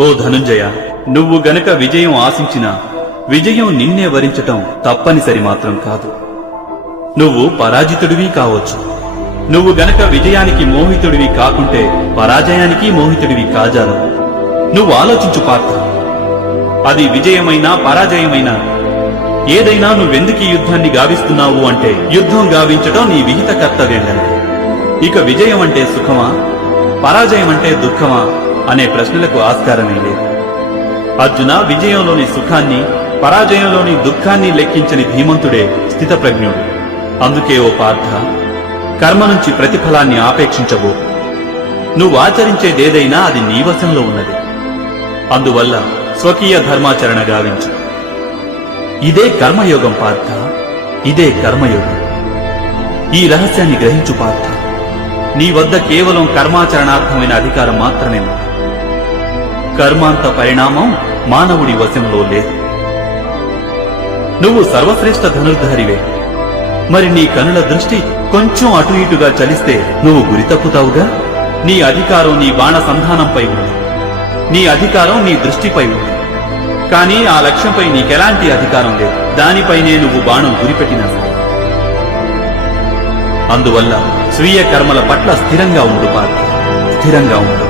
ఓ ధనుంజయ నువ్వు గనక విజయం ఆశించినా విజయం నిన్నే వరించటం తప్పనిసరి మాత్రం కాదు. నువ్వు పరాజితుడివి కావచ్చు. నువ్వు గనక విజయానికి మోహితుడివి కాకుంటే పరాజయానికి మోహితుడివి కాజాలు. నువ్వు ఆలోచించు పార్థ. అది విజయమైనా పరాజయమైనా ఏదైనా నువ్వెందుకు యుద్ధాన్ని గావిస్తున్నావు అంటే యుద్ధం గావించటం నీ విహిత కర్తవ్యం గనుక. ఇక విజయం అంటే సుఖమా? పరాజయం అంటే దుఃఖమా? అనే ప్రశ్నలకు ఆస్కారమే లేదు. అర్జున విజయంలోని సుఖాన్ని పరాజయంలోని దుఃఖాన్ని లెక్కించని ధీమంతుడే స్థితప్రజ్ఞుడు. అందుకే ఓ పార్థ కర్మ నుంచి ప్రతిఫలాన్ని ఆపేక్షించబో. నువ్వు ఆచరించేదేదైనా అది నీ వశంలో ఉన్నది. అందువల్ల స్వకీయ ధర్మాచరణ గావించు. ఇదే కర్మయోగం పార్థ ఇదే కర్మయోగం. ఈ రహస్యాన్ని గ్రహించు పార్థ. నీ వద్ద కేవలం కర్మాచరణార్థమైన అధికారం మాత్రమే ఉంది. కర్మాంత పరిణామం మానవుడి వశంలో లేదు. నువ్వు సర్వశ్రేష్ఠ ధనుర్ధారివే. మరి నీ కనుల దృష్టి కొంచెం అటు ఇటుగా చలిస్తే నువ్వు గురి తప్పుతావుగా? నీ అధికారం నీ బాణ సంధానంపై ఉంది. నీ అధికారం నీ దృష్టిపై ఉంది. కానీ ఆ లక్ష్యంపై నీకెలాంటి అధికారం లేదు. దానిపైనే నువ్వు బాణం గురిపెట్టినా సరే. అందువల్ల స్వీయ కర్మల పట్ల స్థిరంగా ఉండు పార్థ. స్థిరంగా ఉండు.